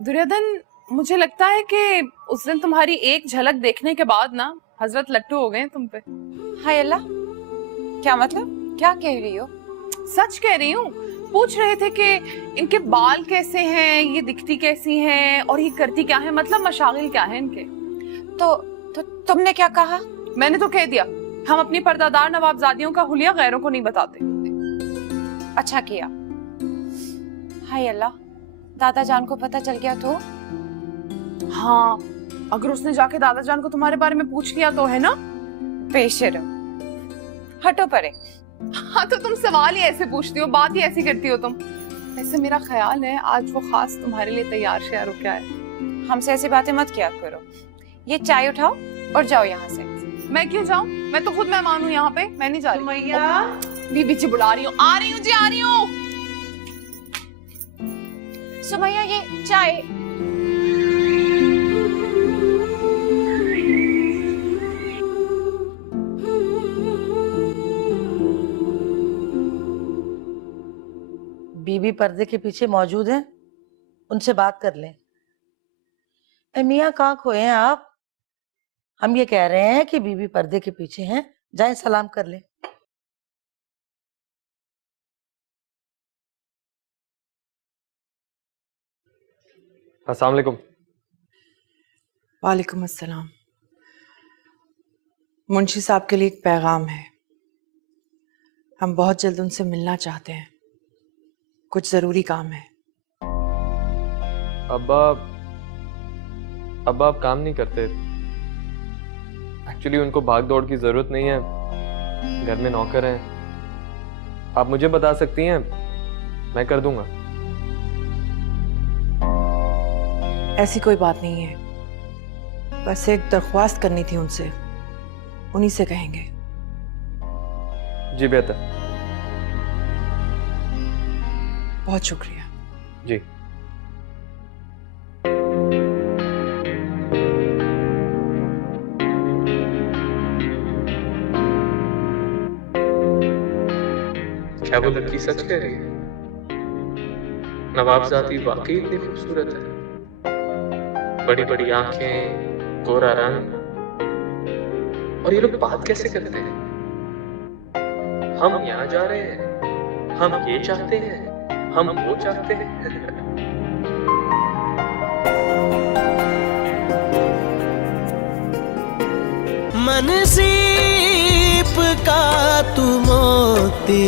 दुर्योधन, मुझे लगता है कि उस दिन तुम्हारी एक झलक देखने के बाद ना हजरत लट्टू हो गए तुम पे। हाय अल्लाह, क्या मतलब, क्या कह रही हो? सच कह रही हूँ। पूछ रहे थे कि इनके बाल कैसे हैं, ये दिखती कैसी हैं और ये करती क्या है, मतलब मशागिल क्या है इनके। तो तुमने क्या कहा? मैंने तो कह दिया हम अपनी पर्दादार नवाबजादियों का हुलिया गैरों को नहीं बताते। अच्छा किया। हाय अल्लाह, दादा जान को पता चल गया तो? हाँ, अगर उसने जाके दादा जान को तुम्हारे बारे में पूछ लिया तो, है ना? बेशर्म, हटो परे। हाँ तो तुम सवाल ही ऐसे पूछती हो, बात ही ऐसी करती हो तुम। वैसे मेरा ख्याल है आज वो खास तुम्हारे लिए तैयार श्यार हो क्या है। हमसे ऐसी बातें मत किया करो। ये चाय उठाओ और जाओ यहाँ से। मैं क्यों जाऊँ? मैं तो खुद मेहमान हूँ यहाँ पे, मैं नहीं जा रही। सुमैया, बीबी जी बुला रही हूँ। आ रही हूँ जी, आ रही हूँ। सुमैया, ये चाय। बीबी पर्दे के पीछे मौजूद हैं, उनसे बात कर लें। मियाँ कहाँ खोए हैं आप? हम ये कह रहे हैं कि बीबी पर्दे के पीछे हैं, जाएं सलाम कर लें। अस्सलाम वालेकुम। वालेकुम अस्सलाम। मुंशी साहब के लिए एक पैगाम है। हम बहुत जल्द उनसे मिलना चाहते हैं, कुछ जरूरी काम है। अब आप काम नहीं करते। एक्चुअली उनको भाग दौड़ की जरूरत नहीं है, घर में नौकर हैं। आप मुझे बता सकती हैं, मैं कर दूंगा। ऐसी कोई बात नहीं है, बस एक दरख्वास्त करनी थी उनसे, उन्हीं से कहेंगे। जी बेहतर। बहुत शुक्रिया। जी। क्या वो लड़की सच कह रही है? नवाबजादी वाकई इतनी खूबसूरत है। बड़ी बड़ी आंखें, गोरा रंग, और ये लोग बात कैसे करते हैं? हम यहाँ जा रहे हैं, हम ये चाहते हैं, हम वो चाहते हैं। मनसीब का तू मोती